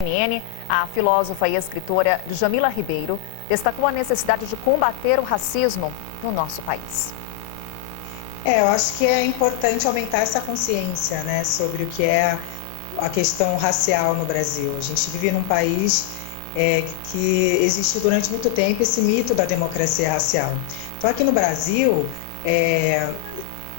CNN, a filósofa e escritora Djamila Ribeiro destacou a necessidade de combater o racismo no nosso país. Eu acho que é importante aumentar essa consciência, né, sobre o que é a questão racial no Brasil. A gente vive num país que existiu durante muito tempo esse mito da democracia racial. Então, aqui no Brasil,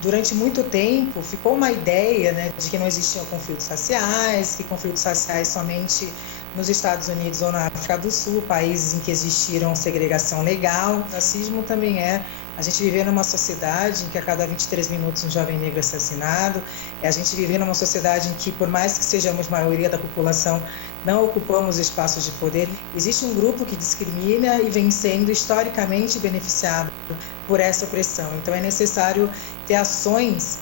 durante muito tempo, ficou uma ideia, né, de que não existiam conflitos raciais, que conflitos raciais somente nos Estados Unidos ou na África do Sul, países em que existiram segregação legal. O racismo também a gente viver numa sociedade em que a cada 23 minutos um jovem negro é assassinado, a gente viver numa sociedade em que, por mais que sejamos maioria da população, não ocupamos espaços de poder. Existe um grupo que discrimina e vem sendo historicamente beneficiado por essa opressão. Então é necessário ter ações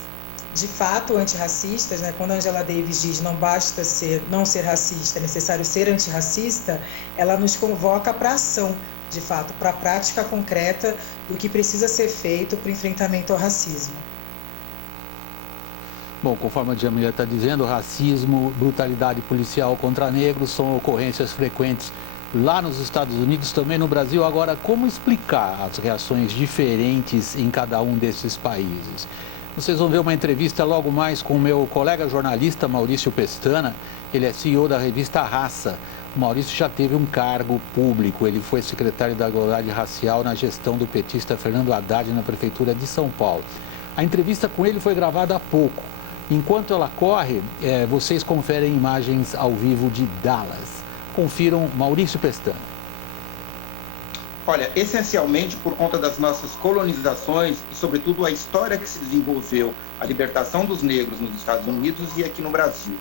de fato antirracistas, né? Quando a Angela Davis diz não basta não ser racista, é necessário ser antirracista, ela nos convoca para a ação, de fato, para a prática concreta do que precisa ser feito para o enfrentamento ao racismo. Bom, conforme a Djamila está dizendo, racismo, brutalidade policial contra negros são ocorrências frequentes lá nos Estados Unidos, também no Brasil. Agora, como explicar as reações diferentes em cada um desses países? Vocês vão ver uma entrevista logo mais com o meu colega jornalista Maurício Pestana. Ele é CEO da revista Raça. O Maurício já teve um cargo público, ele foi secretário da Igualdade Racial na gestão do petista Fernando Haddad na Prefeitura de São Paulo. A entrevista com ele foi gravada há pouco. Enquanto ela corre, vocês conferem imagens ao vivo de Dallas. Confiram Maurício Pestana. Olha, essencialmente por conta das nossas colonizações e, sobretudo, a história que se desenvolveu, a libertação dos negros nos Estados Unidos e aqui no Brasil.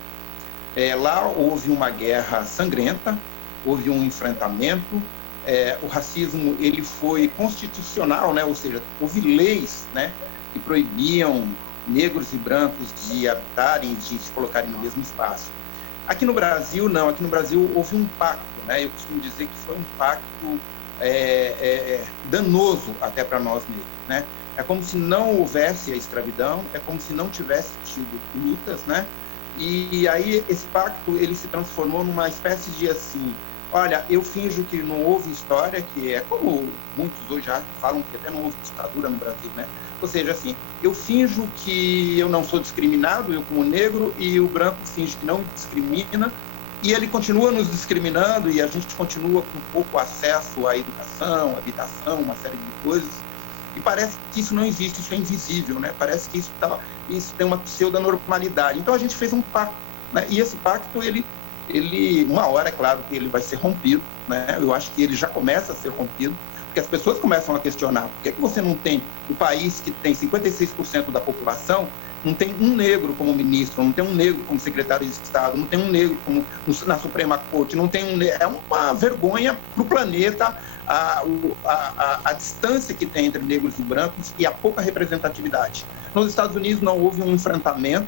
Lá houve uma guerra sangrenta, houve um enfrentamento, o racismo ele foi constitucional, né? Ou seja, houve leis, né, que proibiam negros e brancos de habitarem, de se colocarem no mesmo espaço. Aqui no Brasil, não. Aqui no Brasil houve um pacto, né? Eu costumo dizer que foi um pacto danoso até para nós negros, né? É como se não houvesse a escravidão, é como se não tivesse tido lutas, né? E aí esse pacto ele se transformou numa espécie de assim, olha, eu finjo que não houve história, que é como muitos hoje já falam que até não houve ditadura no Brasil, né? Ou seja, assim, eu finjo que eu não sou discriminado, eu como negro, e o branco finge que não me discrimina, e ele continua nos discriminando, e a gente continua com pouco acesso à educação, à habitação, uma série de coisas, e parece que isso não existe, isso é invisível, né? Parece que isso tem uma pseudo-normalidade. Então a gente fez um pacto, né? E esse pacto, ele, uma hora, é claro, que ele vai ser rompido, né? Eu acho que ele já começa a ser rompido, porque as pessoas começam a questionar, por que você não tem um país que tem 56% da população, não tem um negro como ministro, não tem um negro como secretário de Estado, não tem um negro como na Suprema Corte, não tem um negro. É uma vergonha para o planeta a distância que tem entre negros e brancos e a pouca representatividade. Nos Estados Unidos não houve um enfrentamento,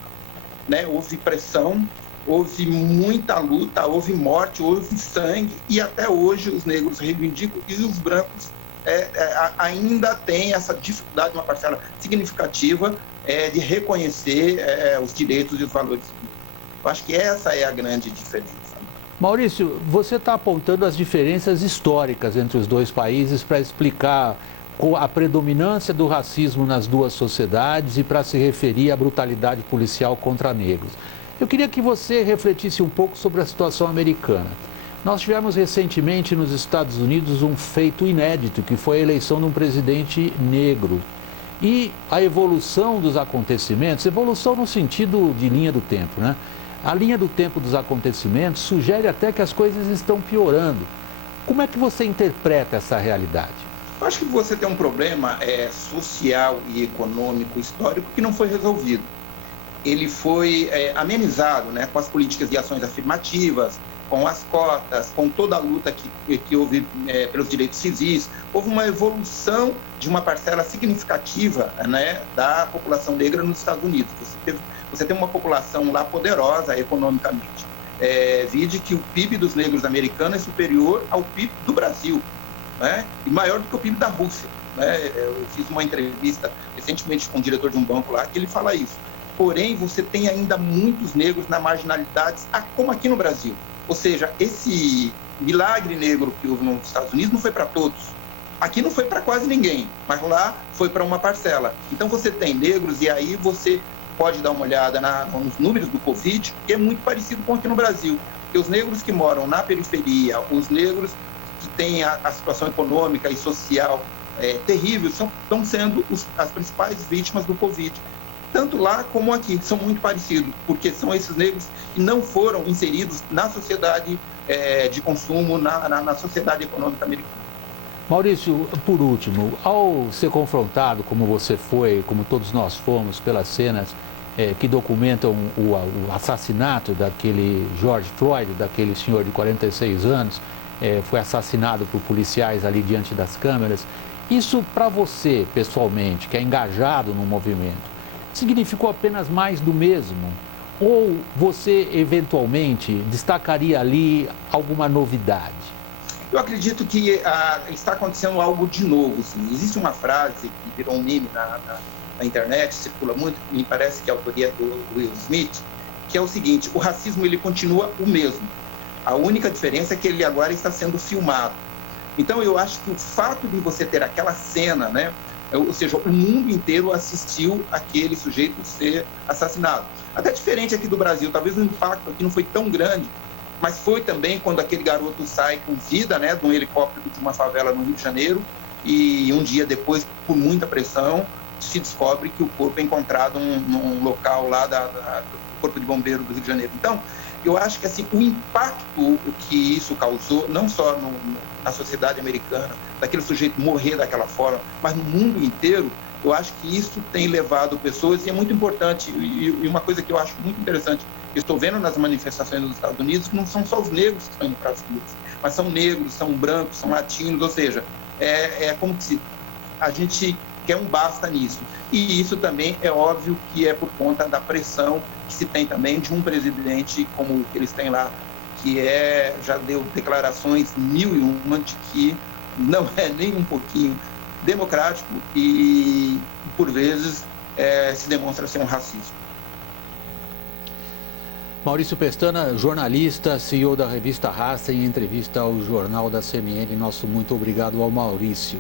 né? Houve pressão, houve muita luta, houve morte, houve sangue, e até hoje os negros reivindicam e os brancos ainda têm essa dificuldade, uma parcela significativa de reconhecer os direitos e os valores civis. Eu acho que essa é a grande diferença. Maurício, você está apontando as diferenças históricas entre os dois países para explicar a predominância do racismo nas duas sociedades e para se referir à brutalidade policial contra negros. Eu queria que você refletisse um pouco sobre a situação americana. Nós tivemos recentemente nos Estados Unidos um feito inédito, que foi a eleição de um presidente negro. E a evolução dos acontecimentos, evolução no sentido de linha do tempo, né? A linha do tempo dos acontecimentos sugere até que as coisas estão piorando. Como é que você interpreta essa realidade? Eu acho que você tem um problema social e econômico, histórico, que não foi resolvido. Ele foi amenizado, né, com as políticas de ações afirmativas, com as cotas, com toda a luta que houve pelos direitos civis. Houve uma evolução de uma parcela significativa, né, da população negra nos Estados Unidos. Você tem uma população lá poderosa economicamente. Vide que o PIB dos negros americanos é superior ao PIB do Brasil, né, e maior do que o PIB da Rússia, né? Eu fiz uma entrevista recentemente com um diretor de um banco lá que ele fala isso. Porém, você tem ainda muitos negros na marginalidade, como aqui no Brasil. Ou seja, esse milagre negro que houve nos Estados Unidos não foi para todos. Aqui não foi para quase ninguém, mas lá foi para uma parcela. Então você tem negros e aí você pode dar uma olhada nos números do Covid, que é muito parecido com aqui no Brasil. Porque os negros que moram na periferia, os negros que têm a situação econômica e social terrível, estão sendo as principais vítimas do Covid. Tanto lá como aqui, são muito parecidos, porque são esses negros que não foram inseridos na sociedade de consumo, na sociedade econômica americana. Maurício, por último, ao ser confrontado, como você foi, como todos nós fomos, pelas cenas que documentam o assassinato daquele George Floyd, daquele senhor de 46 anos, foi assassinado por policiais ali diante das câmeras, isso para você, pessoalmente, que é engajado no movimento, significou apenas mais do mesmo? Ou você, eventualmente, destacaria ali alguma novidade? Eu acredito que está acontecendo algo de novo. Sim. Existe uma frase que virou um meme na internet, circula muito, me parece que a autoria é do Will Smith, que é o seguinte: o racismo ele continua o mesmo. A única diferença é que ele agora está sendo filmado. Então eu acho que o fato de você ter aquela cena, né, ou seja, o mundo inteiro assistiu aquele sujeito ser assassinado. Até diferente aqui do Brasil, talvez o impacto aqui não foi tão grande, mas foi também quando aquele garoto sai com vida, né, de um helicóptero de uma favela no Rio de Janeiro, e um dia depois, por muita pressão, se descobre que o corpo é encontrado num local lá do Corpo de Bombeiro do Rio de Janeiro. Então, eu acho que assim, o impacto que isso causou, não só na sociedade americana, daquele sujeito morrer daquela forma, mas no mundo inteiro, eu acho que isso tem levado pessoas, e é muito importante, e uma coisa que eu acho muito interessante, eu estou vendo nas manifestações dos Estados Unidos, que não são só os negros que estão indo para as ruas, mas são negros, são brancos, são latinos, ou seja, é como se a gente quer um basta nisso. E isso também é óbvio que é por conta da pressão que se tem também de um presidente como o que eles têm lá, que já deu declarações 1001 de que não é nem um pouquinho democrático e, por vezes, se demonstra ser um racismo. Maurício Pestana, jornalista, CEO da revista Raça, em entrevista ao Jornal da CNN. Nosso muito obrigado ao Maurício.